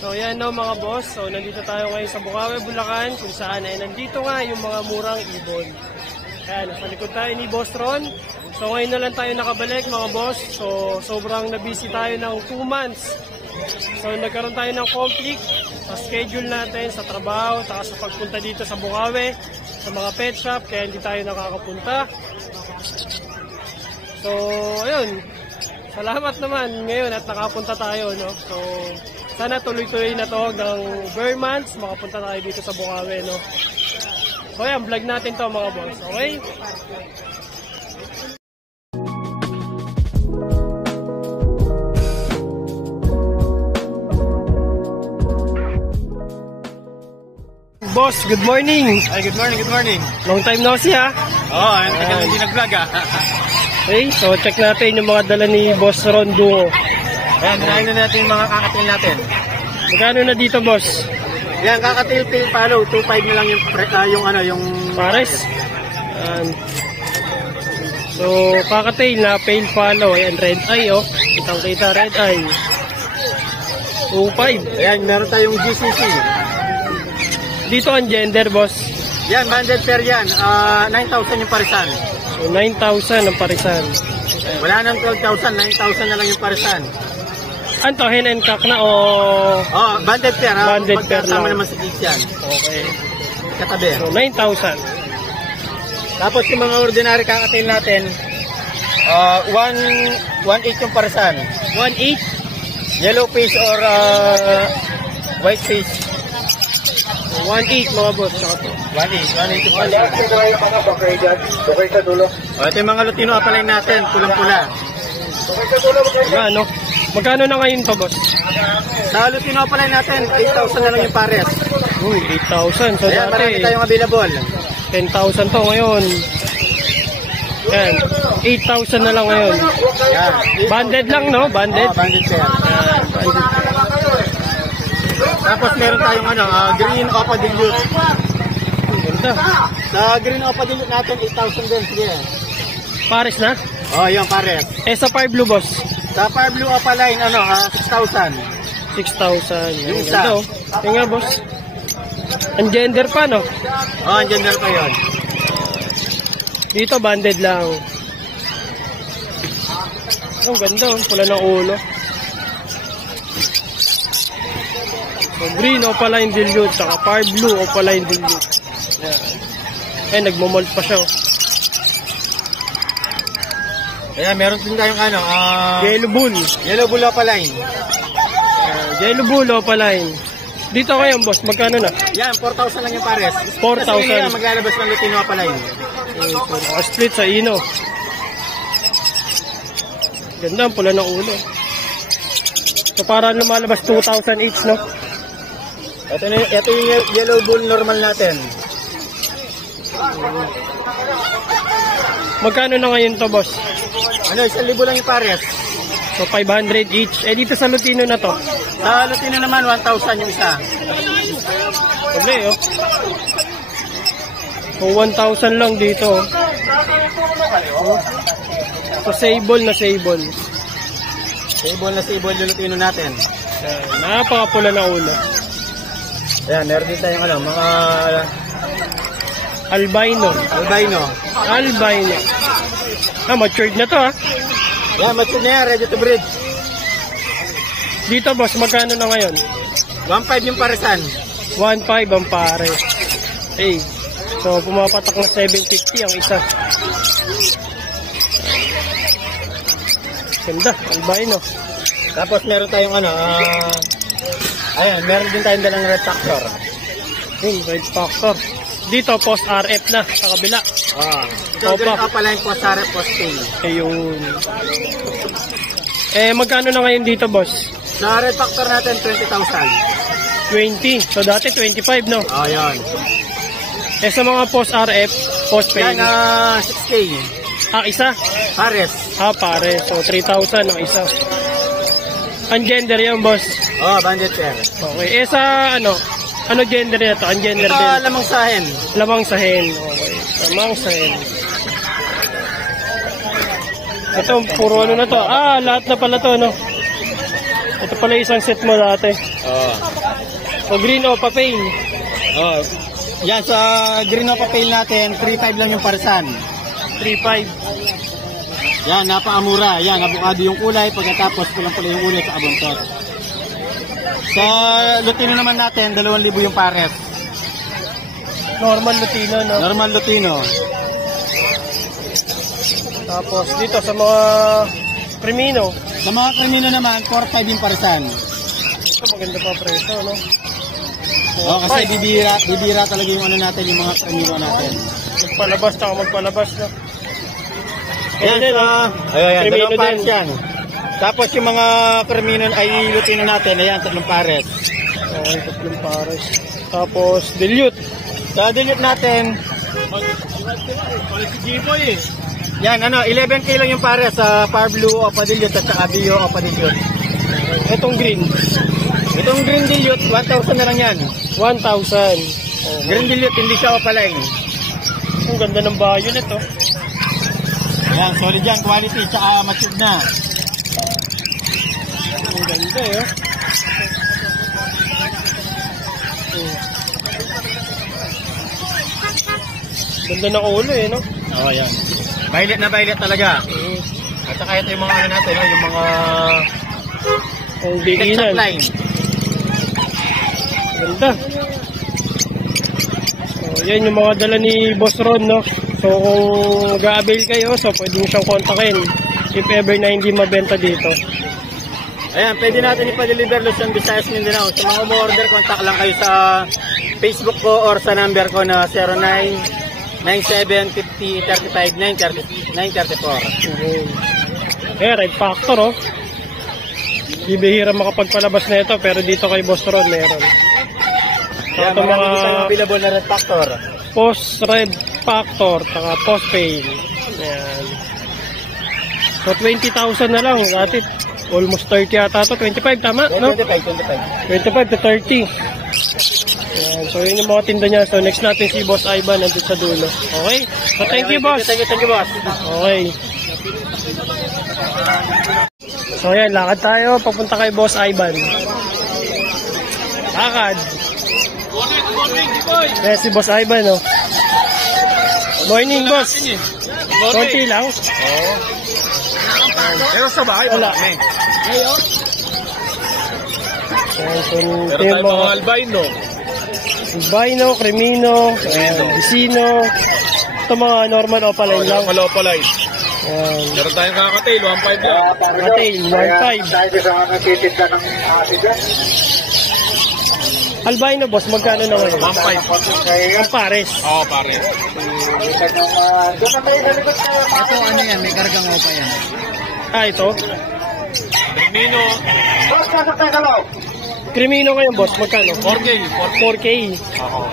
So yan no mga boss, so nandito tayo ngayon sa Bukawi, Bulacan, kung saan ay nandito nga yung mga murang ibon. Ayan, nasa likod tayo ni Boss Ron. So ngayon na lang tayo nakabalik mga boss, so sobrang nabusy tayo ng 2 months. So nagkaroon tayo ng conflict sa schedule natin, sa trabaho, saka sa pagpunta dito sa Bukawi, sa mga pet shop, kaya hindi tayo nakakapunta. So ayun, salamat naman ngayon at nakapunta tayo, no? So sana tuloy-tuloy na to ng bare months, makapunta tayo dito sa Bukawi, no? So ayan, vlog natin to mga boss, okay? Boss, good morning! Ay, good morning, good morning. Long time no see ha? Oo, ang tagal hindi nag-vlog ah. Okay, so check natin yung mga dala ni Boss Ron Duo. Ayan, nanahin na natin yung mga kakatil natin. Magkano na dito boss? Yan, kakatil pale follow, 2.5 na lang yung Pares. So, kakatail na pale follow. Ayan, red eye oh. Kitang kita red eye. 2.5. Ayan, meron tayong GCC. Dito ang gender boss. Yan, banded pair yan. 9,000 yung parisan. So, 9,000 ang parisan. Wala nang 12,000, 9,000 na lang yung parisan. Anto, hen and cock na o... Oh, banded pair ha. Banded pair magkasama lang. naman sa kids yan. Okay. Katabi. So, 9,000. Tapos yung mga ordinary kakatil natin, 1.8 yung parisan. 1.8? Yellow face or white face. 1.8 mga boss. Saka to. 1.8 yung parisan. Ito yung mga Lutino apalay natin, pulang-pula. Magkano? Magkano na ngayon to boss? Sa Lutino apalay natin, 8,000 na lang yung pares. Uy, 8,000. So Ayan, marami dati, tayong available. 10,000 to ngayon. Yan, 8,000 na lang ngayon. Yan. Banded lang, no? Banded? Oh, banded pair. Yan, banded. Tapos meron tayong green Opa Dilute. Ganda. Sa green Opa Dilute natin, 8,000 din. Sige. Pares na? Oh, yung pares. Eh, sa Fire Blue, boss? Sa Far Blue Opa line, 6,000. 6,000. Yan, Yung isa. ganda, oh. Yung nga, boss. Ang gender pa, no? Oh, ang gender pa yun. Dito, banded lang. Ang ganda, oh. Pula ng ulo. So, green opaline dilute, saka fire blue opaline dilute. Yan. Eh, nagmumold pa siya, oh. Ayan, meron din tayong Yellow bull. Yellow Bull Opa line. Yellow bull opaline. Dito ngayon, boss, magkano na? Yan, 4,000 lang yung pares. 4,000. Kasi yan, maglalabas ng Lutino Opa line. Split sa ino. Ganda, ang pula ng ulo. So, parang lumalabas 2,000 each, no? Ito yung Yellow Bull normal natin. Magkano na ngayon to, boss? 1,000 lang yung pares. So, 500 each. Eh, dito sa Lutino na to? Sa Lutino naman, 1,000 yung isa. Pwede, oh. So, 1,000 lang dito, oh. So, sable na sable. Sable yung Lutino natin. Napakapula na ulo. Ayan, meron din tayong mga Albino. albino. Albino. Matured na to, ha? Yan, mature na yan, ready to breed. Dito, boss, magkano na ngayon? 1,500 yung paresan. 1.5 ang pare. Hey. So, pumapatak na 750 ang isa. Ganda, albino. Tapos meron tayong ayan, meron din tayong dalang red factor. Red factor. Dito, post RF na, sa kabila. So, Opa. Opa line po sa posting. Ayun. Eh, magkano na ngayon dito, boss? Sa red factor natin, 20,000. 20. So, dati 25, no? Oh, yun. Eh, sa mga post RF, post pay. Yan, 6K. Isa? Pares. Pare. So, 3,000 ang isa. Ang gender yan, boss. Oh, bandit pair. Okay. Eh, sa ano gender na to? Ang gender din? Lamang sahin. Lamang sa hen. Okay. Lamang sa hen. Ito, puro ano na to. Lahat na pala to, no? Ito pala isang set mo dati. Oo. O green o papain. Oh. Yan, sa green Opa Pale natin, 3.5 lang yung parisan. 3.5. Yan, napakamura. Yan, abukado yung kulay. Pagkatapos, pulang-pula yung kulay sa abuntot. Sa Lutino naman natin, 2,000 yung pares. Normal Lutino, no? Normal Lutino. Tapos dito sa mga Cremino. Sa mga Cremino naman, 4.5 yung parisan. Ito maganda pa preso, no? Oh, kasi bibira talaga yung ano natin, yung mga Cremino natin. Magpalabas, taka magpalabas, no? Ayan, din, so, ayan, Cremino dalawang pares din. yan. Tapos yung mga Cremino ay Lutino natin, ayan, 3 pares. Okay, 3 pares. Tapos dilute. Sa dilute natin, yan, 11K lang yung pares sa Par Blue Opa Dilute at saka Bio Opa Dilute. Itong green. Itong green dilute, 1,000 na lang yan. 1,000. Green dilute, hindi siya opaline. Ang ganda ng violet, oh. Yan, solid yan, quality, tsaka matured na. Ang ganda, eh. Ganda ng ulo, eh, no? Oo, yan. Violet na violet talaga. At saka ito yung mga ano natin, no? Yung mga Ang diinan. line. Ganda. So, yan yung mga dala ni Boss Ron, no? So, kung mag-a-avail kayo, so pwede nyo siyang kontakin if ever na hindi mabenta dito. Ayan, pwede natin ipa-deliver Luzon, Visayas, Mindanao. Sa mga umorder, contact lang kayo sa Facebook ko or sa number ko na 0997-50-35-934. Okay. Eh, Red Factor, oh. Bibihira makapagpalabas na ito, pero dito kay Boss Ron meron. Ayan, Ito marami mga din tayong available na Red Factor. Post Red Factor, saka Post Pay. Ayan. So, 20,000 na lang. Dati, almost 30 yata ito. 25, tama? No? 25. 25 to 30. Ayan. So, yun yung mga tinda niya. So, next natin si Boss Ivan nandun sa dulo. Okay? So, thank you, boss. Thank you, boss. Okay. So, ayan. Lakad tayo. Papunta kay Boss Ivan. Lakad. Ayan, si Boss Ivan, oh. Morning, boss. Konti lang. Pero sa bahay, Wala. marami. Ayan, so, Pero ito yung tayo mga mga albino. Albino, Cremino, Vicino. Ito mga normal opaline lang. Malopalay. Ayan. Meron tayong kakatail, 1.5 lang. Matail, 1.5. Albino, boss, magkano na ngayon? 1.5. Ang pares. Oo, pare. Ito ano yan, may kargang opa yan. Ah, ito. Cremino, Cremino ngayon, boss, magkano? 4K. 4K. Oo.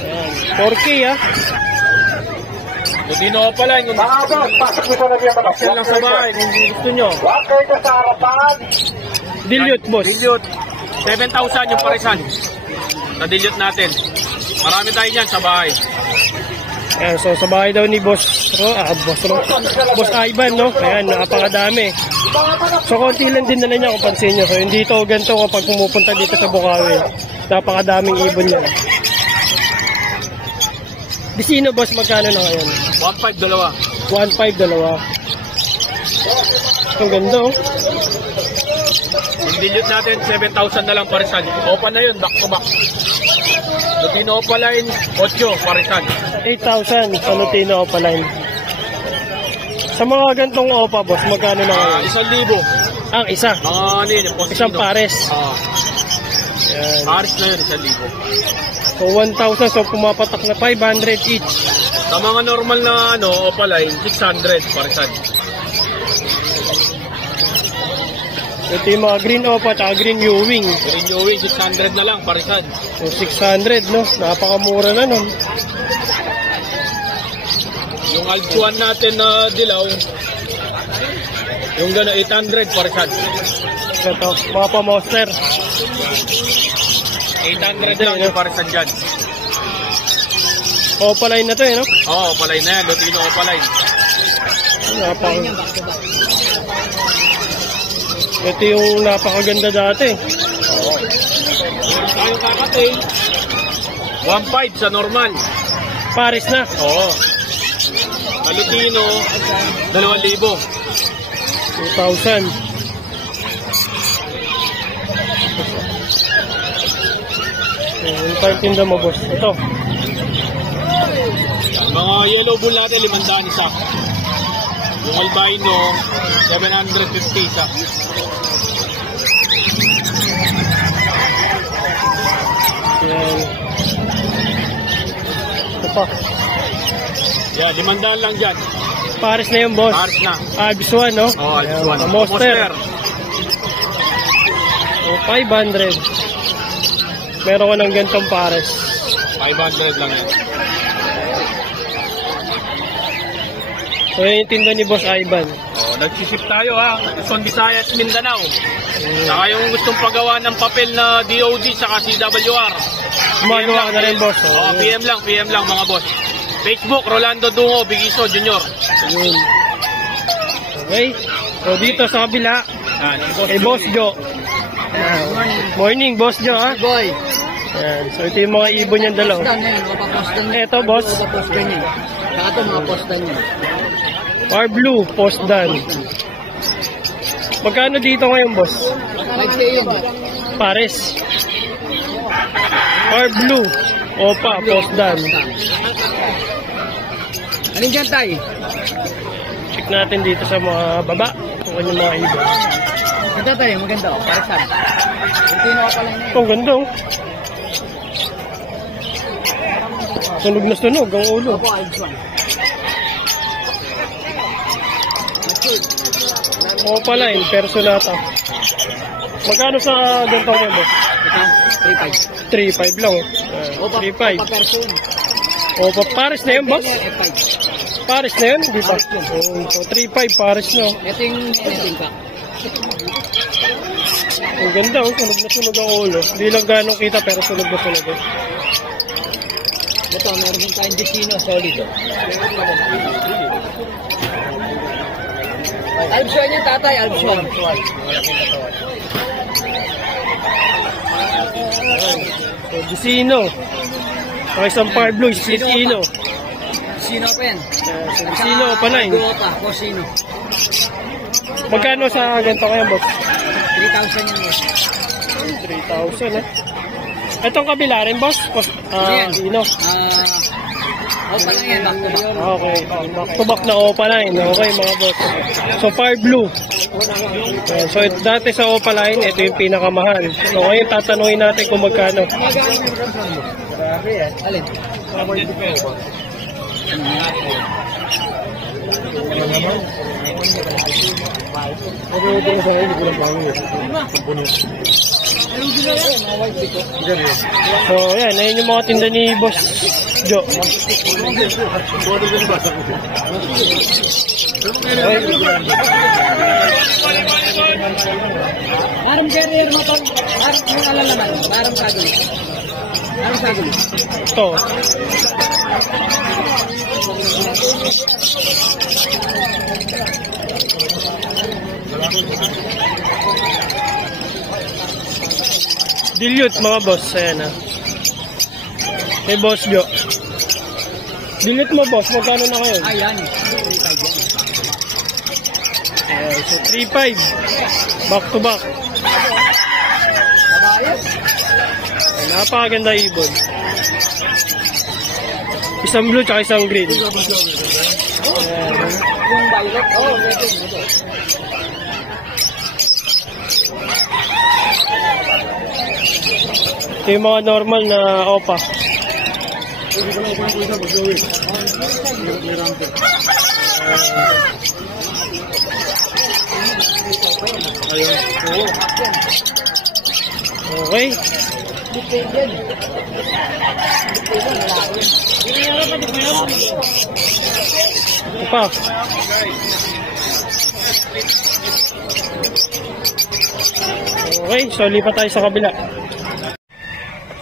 Ayan. 4K, ah. Lutino pala, yung Pasok lang sa bahay kung gusto nyo. Dilute, boss. dilute. 7,000 yung parisan. Na dilute natin. Marami tayo dyan sa bahay. Ayan, so sa bahay daw ni Boss Ivan, no? Ayan, napakadami. So, konti lang din nila niya kung pansin nyo. So, hindi ito ganito kapag pumupunta dito sa Bukawi. Napakadaming ibon yan. Vicino, boss, magkano na ngayon? 1.5, dalawa. 1.5, dalawa. Ang ganda, oh. Yung dilute natin, 7,000 na lang parisan. Opa na yun, back to back. Lutino Opaline, 8 parisan. 8,000 sa Lutino Opaline. Sa mga gantong opa, boss, magkano na ngayon? 1,000. Ang isa. Mga ano yun, Isang pares. Ayan. Pares na yun, 1,000. So, 1,000. So, pumapatak na 500 each. Sa mga normal na Opaline, 600 parisan. Ito yung mga green opa at green Ewing. Green Ewing, 600 na lang parisan. So, 600, no? Napakamura na nun. Yung Altuan natin na dilaw, yung gano'n 800 parisan. Ito, mga pa-monster. 800 lang yung parisan dyan. Opaline na to, eh, no? Oo, Opaline na yan, Lutino Opaline. Ito yung napakaganda dati. Meron tayong kakatail. 1.5 sa normal. Paris na. Oo. Malutino, 2,000. 2,000. Yung parking mo, boss. Ito. Mga yellow bull natin, 500 isa. Yung albino, 750 isa. Yan. Ito pa. Yan, 500 lang dyan. Paris na yung boss. Paris na. Alps 1, no? Oo, Alps 1. Ayan, Monster. So, 500. Meron ka ng gantong Paris. 500 lang yan. So, yun yung tinda ni Boss Ivan. Oh, nagsisip tayo ha. Luzon, Visayas, Mindanao. Saka yung gustong pagawa ng papel na DOD saka CWR. Gumagawa ka na rin, boss. Oh, PM lang mga boss. Facebook, Rolando Dungo, Bigiso Junior. Yun. Okay. So, dito sa kabila, kay Boss Joe. Morning, Boss Joe, ha? Boy. Ayan. So, ito yung mga ibon niyang dalaw. Postan niya, mapapostan niya. Ito, boss. Mapapostan niya. Saka ito, mga postan niya. Par Blue, Post Dan. Magkano dito ngayon, boss? 5K yun. Pares. Par Blue, Opa, Post Dan. Anong dyan tayo? Check natin dito sa mga baba. Kung ano yung mga ibon. Ito tayo, maganda oh. Para saan? Continue ka pa lang na yun. Ito, ang ganda, oh. Sunog na sunog ang ulo. Opo, Alps 1. Opa line, Personata. Magkano sa ganito ngayon, boss? Ito, 3.5. 3.5 lang, oh. Opa, 3.5. Opa person. Opa, Paris na yun, boss? F5. Paris na yun, di ba? So, 3.5, Paris na. Ito yung anything ka. Ang ganda, oh. Sunog na sunog ang ulo. Hindi lang ganong kita, pero sunog na sunog, eh. Ito, meron din tayong Destino, solid oh. Alps 1 yan, tatay, Alps 1. So, Gisino. Okay, isang Par Blue, Split Ino. Sino pa yan? So, Gisino, Opa line. Duota, Cosino. Magkano sa ganito ngayon, boss? 3,000 yan boss. 3,000, eh. Itong kabila rin, boss? Yan. Ino. Opa lang yan, back to back. Okay, back to back na Opa line. Okay, mga boss. So, Par Blue. So, dati sa Opa line, ito yung pinakamahal. So, ngayon tatanungin natin kung magkano. Alin? So, yan. Ayun yung mga tinda ni Boss Joe. Parang carrier mo to. Parang yung alalaman. Parang saguli. Parang saguli. Ito. Dilute, mga boss. Ayan, ha. Hey, Boss Joe. Dilute mo, boss. Magkano na ngayon? Ayan. 3,500 yan. So, 3.5. Back to back. Kabayas. Napakaganda ibon. Isang blue tsaka isang green. Yung violet. Oh, ito. Ito yung mga normal na opa. Okay. Ito pa. Okay, so lipat tayo sa kabila.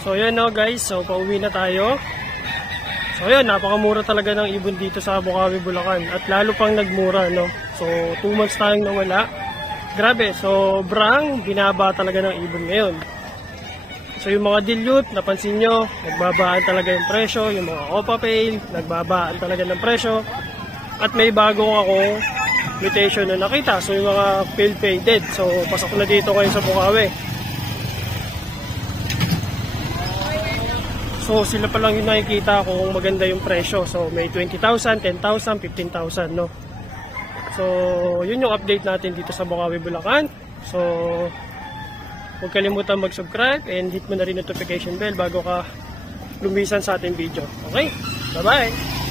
So yun no guys, so pauwi na tayo. So yun, napakamura talaga ng ibon dito sa Bukawi, Bulacan. At lalo pang nagmura, no. So 2 months tayong nawala. Grabe, sobrang binaba talaga ng ibon ngayon. So yung mga dilute, napansin nyo, nagbabaan talaga yung presyo. Yung mga Opa Pale, nagbabaan talaga ng presyo. At may bagong akong mutation na nakita. So yung mga pale faded. So pasok na dito kayo sa Bukawi. So sila pa lang yung nakikita kung maganda yung presyo. So may 20,000, 10,000, 15,000, no? So yun yung update natin dito sa Bukawi, Bulacan. So huwag kalimutan mag-subscribe and hit mo na rin notification bell bago ka lumisan sa ating video. Okay? Bye-bye!